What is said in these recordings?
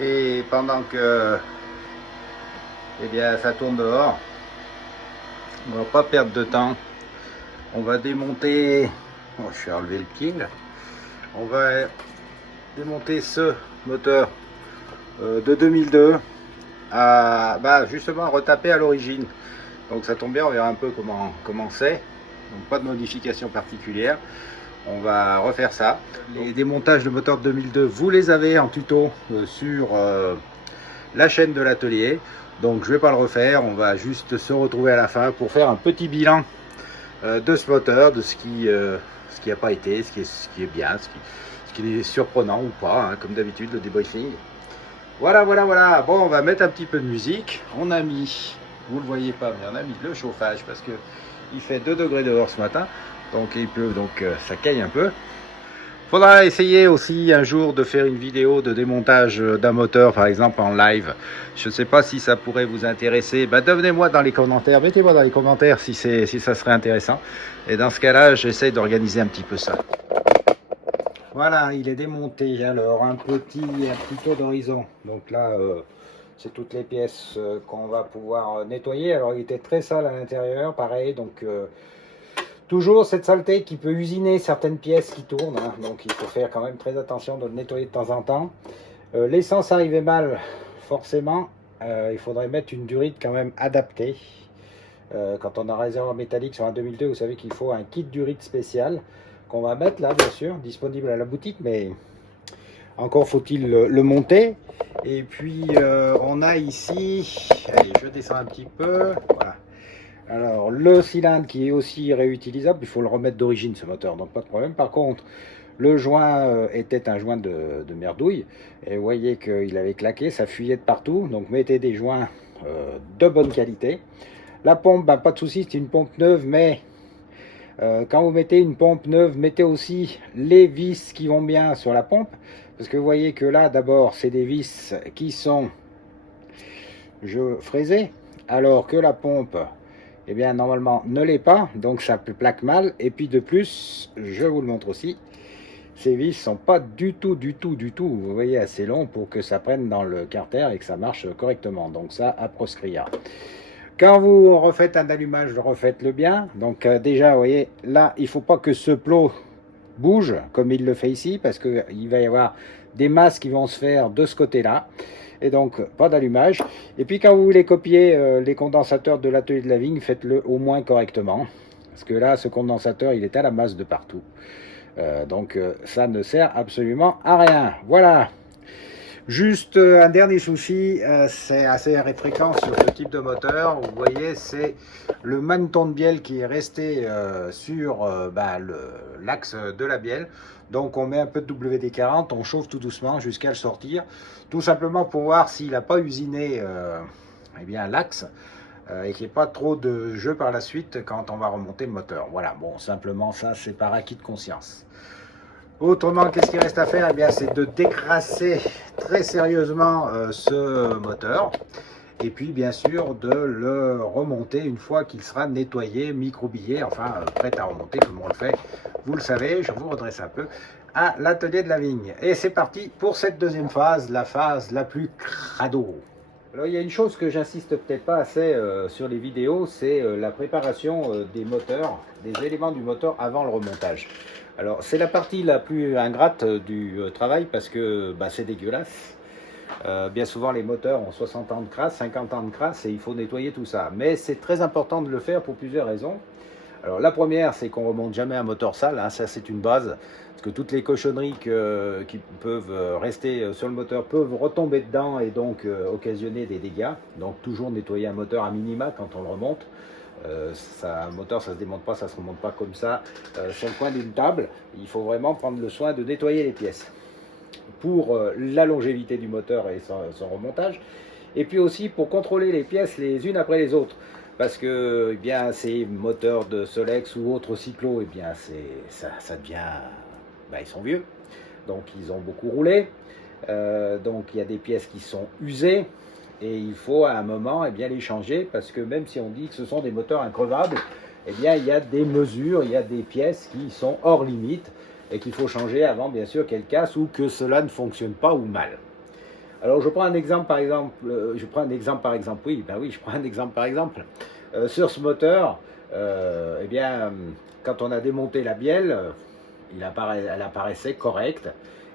Et pendant que eh bien, ça tourne dehors, on va pas perdre de temps. On va démonter, oh, je suis enlevé le pied là. On va démonter ce moteur de 2002 à justement retaper à l'origine. Donc ça tombe bien, on verra un peu comment c'est. Donc pas de modification particulière. On va refaire ça. Les démontages de moteurs de 2002, vous les avez en tuto sur la chaîne de l'atelier. Donc je ne vais pas le refaire, on va juste se retrouver à la fin pour faire un petit bilan de ce moteur, de ce qui n'a pas été, ce qui est bien, ce qui est surprenant ou pas, hein, comme d'habitude le débriefing. Voilà. Bon, on va mettre un petit peu de musique. On a mis, vous le voyez pas, mais on a mis le chauffage parce que il fait 2 degrés dehors ce matin. Donc il pleut, donc ça caille un peu. Faudra essayer aussi un jour de faire une vidéo de démontage d'un moteur, par exemple en live. Je ne sais pas si ça pourrait vous intéresser. Devenez-moi dans les commentaires, mettez-moi dans les commentaires si ça serait intéressant. Et dans ce cas-là, j'essaie d'organiser un petit peu ça. Voilà, il est démonté. Alors, un petit tour d'horizon. Donc là, c'est toutes les pièces qu'on va pouvoir nettoyer. Alors, il était très sale à l'intérieur, pareil. Donc, toujours cette saleté qui peut usiner certaines pièces qui tournent. Hein. Donc, il faut faire quand même très attention de le nettoyer de temps en temps. L'essence arrivait mal, forcément. Il faudrait mettre une durite quand même adaptée. Quand on a un réservoir métallique sur un 2002, vous savez qu'il faut un kit durite spécial qu'on va mettre là, bien sûr, disponible à la boutique, mais encore faut-il le monter. Et puis on a ici, allez, je descends un petit peu, voilà. Alors le cylindre qui est aussi réutilisable, il faut le remettre d'origine ce moteur, donc pas de problème. Par contre, le joint était un joint de merdouille, et vous voyez qu'il avait claqué, ça fuyait de partout, donc mettez des joints de bonne qualité. La pompe, pas de souci, c'est une pompe neuve, mais quand vous mettez une pompe neuve, mettez aussi les vis qui vont bien sur la pompe. Parce que vous voyez que là, d'abord, c'est des vis qui sont fraisées, alors que la pompe, eh bien, normalement, ne l'est pas. Donc, ça plaque mal. Et puis, de plus, je vous le montre aussi, ces vis sont pas du tout, vous voyez, assez longs pour que ça prenne dans le carter et que ça marche correctement. Donc, ça, à proscrire. Quand vous refaites un allumage, refaites-le bien. Donc déjà, vous voyez, là, il ne faut pas que ce plot bouge comme il le fait ici, parce qu'il va y avoir des masses qui vont se faire de ce côté-là. Et donc, pas d'allumage. Et puis, quand vous voulez copier les condensateurs de l'atelier de la vigne, faites-le au moins correctement. Parce que là, ce condensateur, il est à la masse de partout. Donc, ça ne sert absolument à rien. Voilà. Juste un dernier souci, c'est assez fréquent sur ce type de moteur. Vous voyez, c'est le maneton de bielle qui est resté sur l'axe de la bielle. Donc on met un peu de WD-40, on chauffe tout doucement jusqu'à le sortir. Tout simplement pour voir s'il n'a pas usiné eh bien l'axe et qu'il n'y ait pas trop de jeu par la suite quand on va remonter le moteur. Voilà, bon, simplement ça, c'est par acquis de conscience. Autrement, qu'est-ce qu'il reste à faire? Eh bien, c'est de décrasser très sérieusement ce moteur. Et puis, bien sûr, de le remonter une fois qu'il sera nettoyé, microbillé, enfin, prêt à remonter comme on le fait. Vous le savez, je vous redresse un peu à l'atelier de la vigne. Et c'est parti pour cette deuxième phase, la phase la plus crado. Alors, il y a une chose que j'insiste peut-être pas assez sur les vidéos, c'est la préparation des moteurs, des éléments du moteur avant le remontage. Alors, c'est la partie la plus ingrate du travail parce que c'est dégueulasse. Bien souvent, les moteurs ont 60 ans de crasse, 50 ans de crasse et il faut nettoyer tout ça. Mais c'est très important de le faire pour plusieurs raisons. Alors, la première, c'est qu'on ne remonte jamais un moteur sale, hein, ça c'est une base. Parce que toutes les cochonneries qui peuvent rester sur le moteur peuvent retomber dedans et donc occasionner des dégâts. Donc, toujours nettoyer un moteur à minima quand on le remonte. Un moteur, ça se démonte pas, ça se remonte pas comme ça sur le coin d'une table. Il faut vraiment prendre le soin de nettoyer les pièces pour la longévité du moteur et son remontage, et puis aussi pour contrôler les pièces les unes après les autres, parce que eh bien ces moteurs de Solex ou autres cyclos, eh bien ça devient, ils sont vieux, donc ils ont beaucoup roulé, donc il y a des pièces qui sont usées. Et il faut à un moment bien les changer parce que même si on dit que ce sont des moteurs increvables, eh bien il y a des mesures, il y a des pièces qui sont hors limite et qu'il faut changer avant bien sûr qu'elles cassent ou que cela ne fonctionne pas ou mal. Alors je prends un exemple par exemple, oui, ben oui, je prends un exemple par exemple. Sur ce moteur, eh bien, quand on a démonté la bielle, elle apparaissait correcte.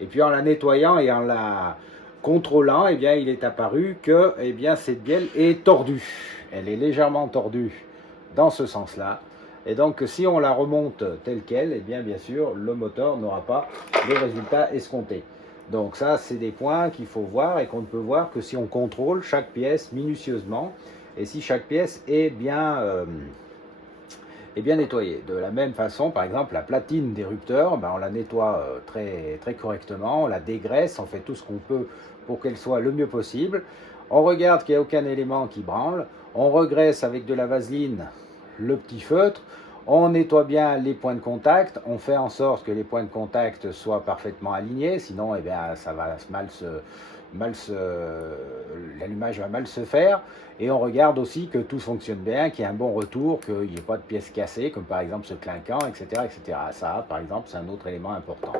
Et puis en la nettoyant et en la contrôlant, eh bien, il est apparu que eh bien, cette bielle est tordue. Elle est légèrement tordue dans ce sens-là. Et donc si on la remonte telle qu'elle, eh bien sûr, le moteur n'aura pas le résultat escompté. Donc ça, c'est des points qu'il faut voir et qu'on ne peut voir que si on contrôle chaque pièce minutieusement et si chaque pièce est bien nettoyée. De la même façon, par exemple, la platine d'érupteur, ben, on la nettoie très, très correctement, on la dégraisse, on fait tout ce qu'on peut pour qu'elle soit le mieux possible. On regarde qu'il n'y a aucun élément qui branle, on regraisse avec de la vaseline le petit feutre, on nettoie bien les points de contact, on fait en sorte que les points de contact soient parfaitement alignés, sinon eh bien, ça va l'allumage va mal se faire. Et on regarde aussi que tout fonctionne bien, qu'il y ait un bon retour, qu'il n'y ait pas de pièces cassées, comme par exemple ce clinquant, etc. etc. Ça, par exemple, c'est un autre élément important.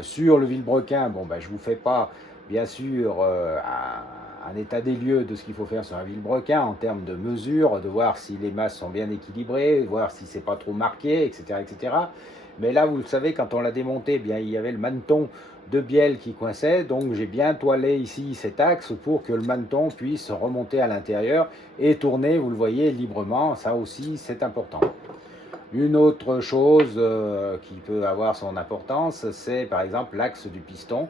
Sur le vilebrequin, bon, ben, je ne vous fais pas, bien sûr, un état des lieux de ce qu'il faut faire sur un vilebrequin en termes de mesure, de voir si les masses sont bien équilibrées, voir si c'est pas trop marqué, etc., etc. Mais là, vous le savez, quand on l'a démonté, eh bien, il y avait le maneton de bielle qui coinçait, donc j'ai bien toilé ici cet axe pour que le maneton puisse remonter à l'intérieur et tourner, vous le voyez, librement. Ça aussi, c'est important. Une autre chose qui peut avoir son importance, c'est par exemple l'axe du piston.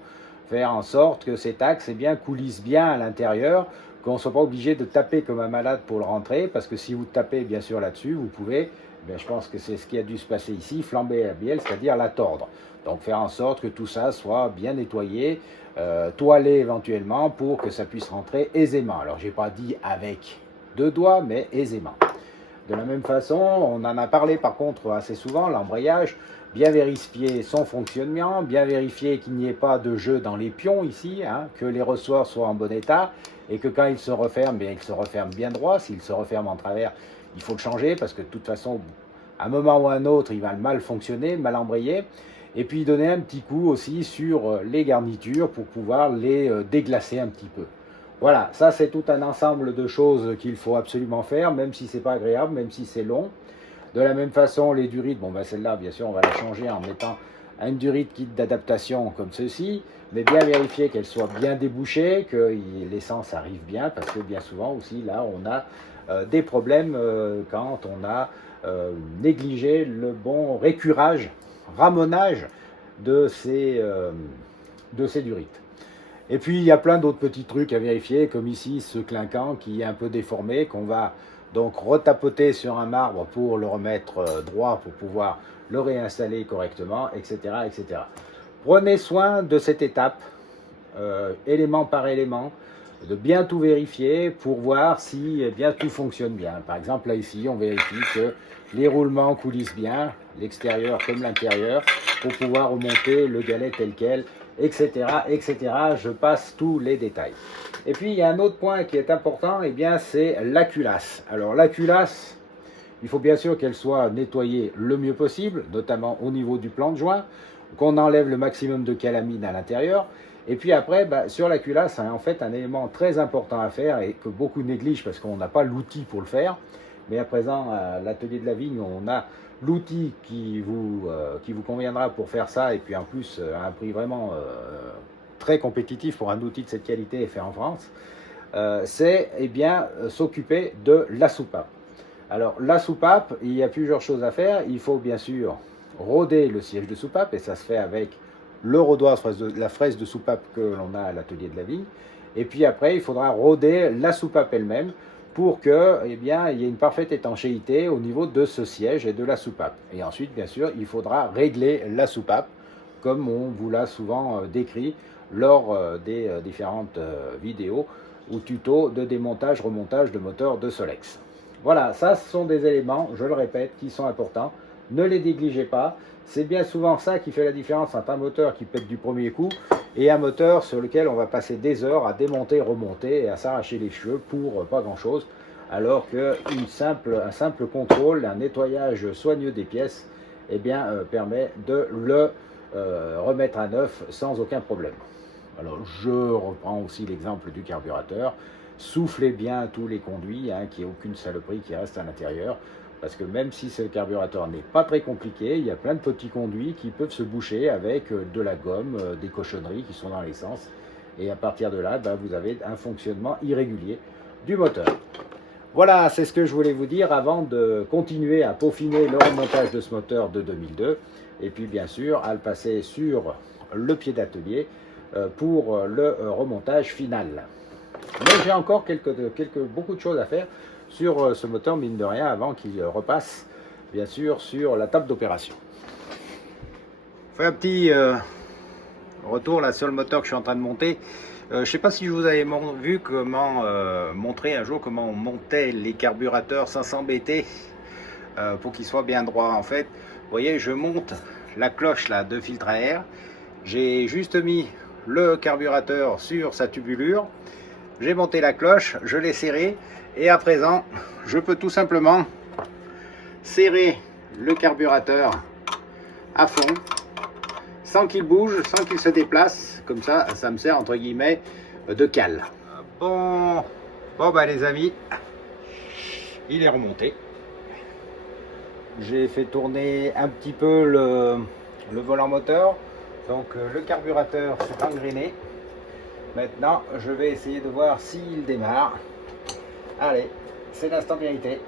Faire en sorte que cet axe coulisse bien à l'intérieur, qu'on ne soit pas obligé de taper comme un malade pour le rentrer, parce que si vous tapez bien sûr là-dessus, vous pouvez, je pense que c'est ce qui a dû se passer ici, flamber la bielle, c'est-à-dire la tordre. Donc faire en sorte que tout ça soit bien nettoyé, toilé éventuellement, pour que ça puisse rentrer aisément. Alors j'ai pas dit avec 2 doigts, mais aisément. De la même façon, on en a parlé par contre assez souvent, l'embrayage, bien vérifier son fonctionnement, bien vérifier qu'il n'y ait pas de jeu dans les pions ici, hein, que les ressorts soient en bon état et que quand il se referme, bien, il se referme bien droit. S'il se referme en travers, il faut le changer parce que de toute façon, à un moment ou à un autre, il va mal fonctionner, mal embrayer. Et puis donner un petit coup aussi sur les garnitures pour pouvoir les déglacer un petit peu. Voilà, ça c'est tout un ensemble de choses qu'il faut absolument faire, même si c'est pas agréable, même si c'est long. De la même façon, les durites, bon ben celle-là, bien sûr, on va la changer en mettant une durite kit d'adaptation comme ceci, mais bien vérifier qu'elle soit bien débouchée, que l'essence arrive bien, parce que bien souvent aussi, là, on a des problèmes quand on a négligé le bon récurage, ramonage de ces durites. Et puis il y a plein d'autres petits trucs à vérifier, comme ici ce clinquant qui est un peu déformé, qu'on va donc retapoter sur un marbre pour le remettre droit, pour pouvoir le réinstaller correctement, etc. etc. Prenez soin de cette étape, élément par élément, de bien tout vérifier pour voir si bien tout fonctionne bien. Par exemple, là ici, on vérifie que les roulements coulissent bien, l'extérieur comme l'intérieur, pour pouvoir remonter le galet tel quel, etc., etc. Je passe tous les détails. Et puis, il y a un autre point qui est important, et bien, c'est la culasse. Alors, la culasse, il faut bien sûr qu'elle soit nettoyée le mieux possible, notamment au niveau du plan de joint, qu'on enlève le maximum de calamine à l'intérieur. Et puis après, sur la culasse, c'est en fait un élément très important à faire et que beaucoup négligent parce qu'on n'a pas l'outil pour le faire. Mais à présent, à l'atelier de la vigne, on a l'outil qui vous conviendra pour faire ça, et puis en plus à un prix vraiment très compétitif pour un outil de cette qualité et fait en France, c'est s'occuper de la soupape. Alors la soupape, il y a plusieurs choses à faire. Il faut bien sûr rôder le siège de soupape, et ça se fait avec le rôdoir, la fraise de soupape que l'on a à l'atelier de la vigne. Et puis après, il faudra rôder la soupape elle-même pour que, il y ait une parfaite étanchéité au niveau de ce siège et de la soupape. Et ensuite, bien sûr, il faudra régler la soupape, comme on vous l'a souvent décrit lors des différentes vidéos ou tutos de démontage, remontage de moteurs de Solex. Voilà, ça ce sont des éléments, je le répète, qui sont importants. Ne les négligez pas. C'est bien souvent ça qui fait la différence entre un moteur qui pète du premier coup et un moteur sur lequel on va passer des heures à démonter, remonter et à s'arracher les cheveux pour pas grand chose. Alors qu'un simple contrôle, un nettoyage soigneux des pièces, permet de le remettre à neuf sans aucun problème. Alors je reprends aussi l'exemple du carburateur. Soufflez bien tous les conduits, hein, qu'il n'y ait aucune saloperie qui reste à l'intérieur. Parce que même si ce carburateur n'est pas très compliqué, il y a plein de petits conduits qui peuvent se boucher avec de la gomme, des cochonneries qui sont dans l'essence. Et à partir de là, ben, vous avez un fonctionnement irrégulier du moteur. Voilà, c'est ce que je voulais vous dire avant de continuer à peaufiner le remontage de ce moteur de 2002. Et puis bien sûr, à le passer sur le pied d'atelier pour le remontage final. Mais j'ai encore beaucoup de choses à faire sur ce moteur, mine de rien, avant qu'il repasse, bien sûr, sur la table d'opération. Je fais un petit retour là sur le moteur que je suis en train de monter. Je ne sais pas si je vous avais vu comment montrer un jour comment on montait les carburateurs 500 BT pour qu'ils soient bien droits. En fait, vous voyez, je monte la cloche là de filtre à air. J'ai juste mis le carburateur sur sa tubulure. J'ai monté la cloche, je l'ai serré et à présent, je peux tout simplement serrer le carburateur à fond sans qu'il bouge, sans qu'il se déplace. Comme ça, ça me sert entre guillemets de cale. Bon bah les amis, il est remonté. J'ai fait tourner un petit peu le volant moteur. Donc le carburateur s'est engrené. Maintenant, je vais essayer de voir s'il démarre. Allez, c'est l'instant vérité.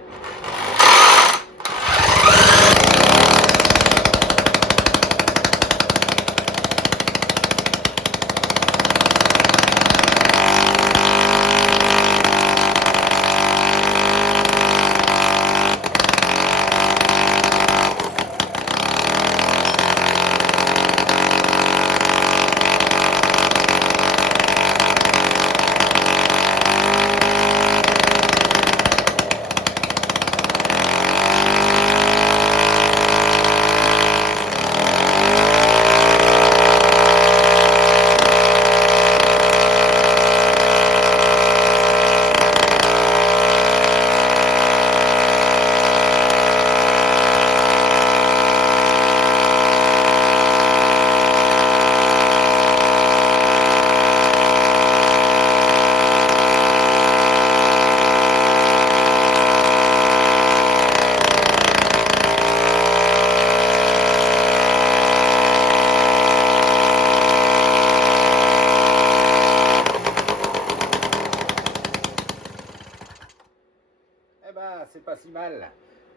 C'est pas si mal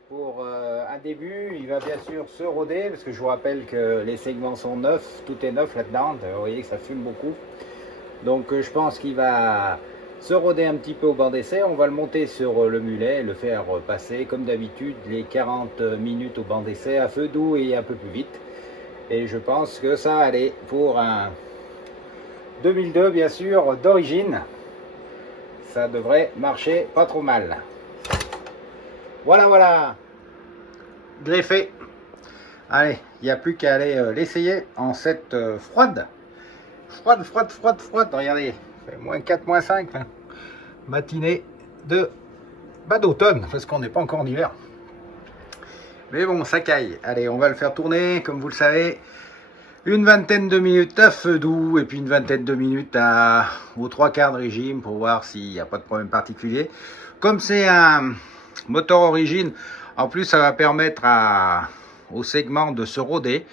pour un début. Il va bien sûr se roder parce que je vous rappelle que les segments sont neufs, tout est neuf là-dedans. Vous voyez que ça fume beaucoup, donc je pense qu'il va se roder un petit peu au banc d'essai. On va le monter sur le mulet et le faire passer comme d'habitude les 40 minutes au banc d'essai à feu doux et un peu plus vite, et je pense que ça va aller pour un 2002 bien sûr d'origine. Ça devrait marcher pas trop mal. Voilà, greffé. Allez, il n'y a plus qu'à aller l'essayer en cette froide. Froide. Regardez, fait moins 4, moins 5. Hein. Matinée d'automne, parce qu'on n'est pas encore en hiver. Mais bon, ça caille. Allez, on va le faire tourner, comme vous le savez, une vingtaine de minutes à feu doux, et puis une vingtaine de minutes aux 3/4 de régime, pour voir s'il n'y a pas de problème particulier. Comme c'est un moteur origine, en plus ça va permettre au segment de se roder.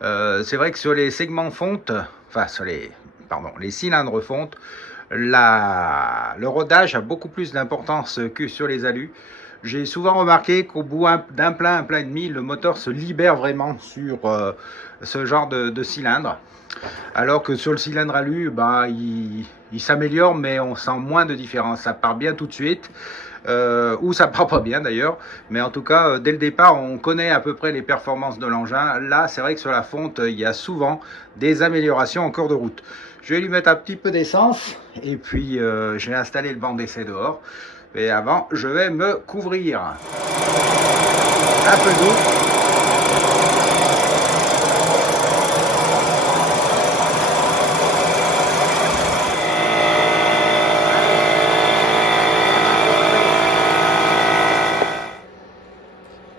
C'est vrai que sur les segments fonte, enfin sur les cylindres fonte, le rodage a beaucoup plus d'importance que sur les alus. J'ai souvent remarqué qu'au bout d'un plein, un plein et demi, le moteur se libère vraiment sur ce genre de cylindre. Alors que sur le cylindre alu, bah, il s'améliore, mais on sent moins de différence. Ça part bien tout de suite, ou ça part pas bien d'ailleurs. Mais en tout cas, dès le départ, on connaît à peu près les performances de l'engin. Là, c'est vrai que sur la fonte, il y a souvent des améliorations en cours de route. Je vais lui mettre un petit peu d'essence, et puis je vais installer le banc d'essai dehors. Et avant, je vais me couvrir un peu d'eau.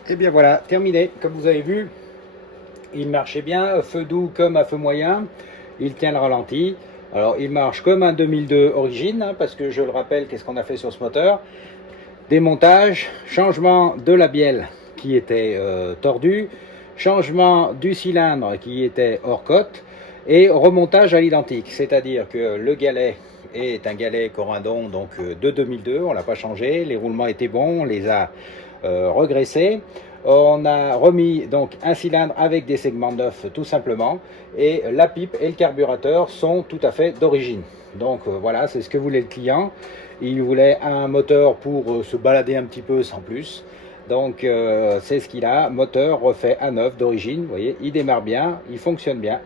Et bien voilà, terminé. Comme vous avez vu, il marchait bien, feu doux comme à feu moyen. Il tient le ralenti. Alors il marche comme un 2002 origine, hein, parce que je le rappelle, qu'est-ce qu'on a fait sur ce moteur? Démontage, changement de la bielle qui était tordue, changement du cylindre qui était hors cote, et remontage à l'identique, c'est-à-dire que le galet est un galet Corindon donc de 2002, on l'a pas changé, les roulements étaient bons, on les a regraissés. On a remis donc un cylindre avec des segments neufs tout simplement, et la pipe et le carburateur sont tout à fait d'origine. Donc voilà, c'est ce que voulait le client. Il voulait un moteur pour se balader un petit peu sans plus. Donc c'est ce qu'il a, moteur refait à neuf d'origine, vous voyez, il démarre bien, il fonctionne bien.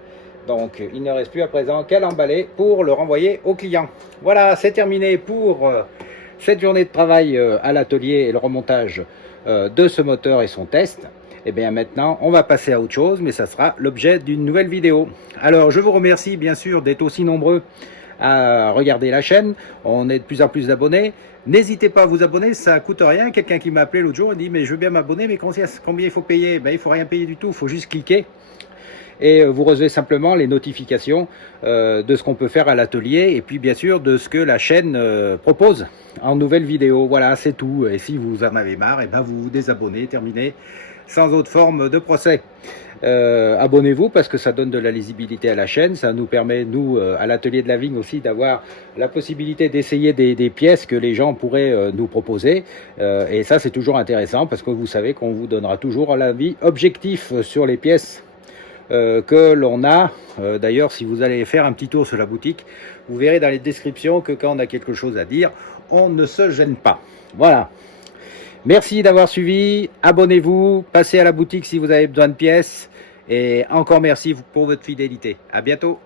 Donc il ne reste plus à présent qu'à l'emballer pour le renvoyer au client. Voilà, c'est terminé pour cette journée de travail à l'atelier et le remontage de ce moteur et son test. Et bien maintenant, on va passer à autre chose, mais ça sera l'objet d'une nouvelle vidéo. Alors, je vous remercie bien sûr d'être aussi nombreux à regarder la chaîne. On est de plus en plus d'abonnés. N'hésitez pas à vous abonner, ça coûte rien. Quelqu'un qui m'a appelé l'autre jour, il dit mais je veux bien m'abonner, mais combien il faut payer? Ben, il faut rien payer du tout, il faut juste cliquer. Et vous recevez simplement les notifications de ce qu'on peut faire à l'atelier et puis bien sûr de ce que la chaîne propose en nouvelles vidéos. Voilà, c'est tout. Et si vous en avez marre, et ben vous vous désabonnez, terminez, sans autre forme de procès. Abonnez-vous parce que ça donne de la lisibilité à la chaîne, ça nous permet, nous, à l'atelier de la vigne aussi, d'avoir la possibilité d'essayer des pièces que les gens pourraient nous proposer. Et ça, c'est toujours intéressant parce que vous savez qu'on vous donnera toujours l'avis objectif sur les pièces que l'on a. D'ailleurs, si vous allez faire un petit tour sur la boutique, vous verrez dans les descriptions que quand on a quelque chose à dire, on ne se gêne pas. Voilà. Merci d'avoir suivi, abonnez-vous, passez à la boutique si vous avez besoin de pièces, et encore merci pour votre fidélité. À bientôt.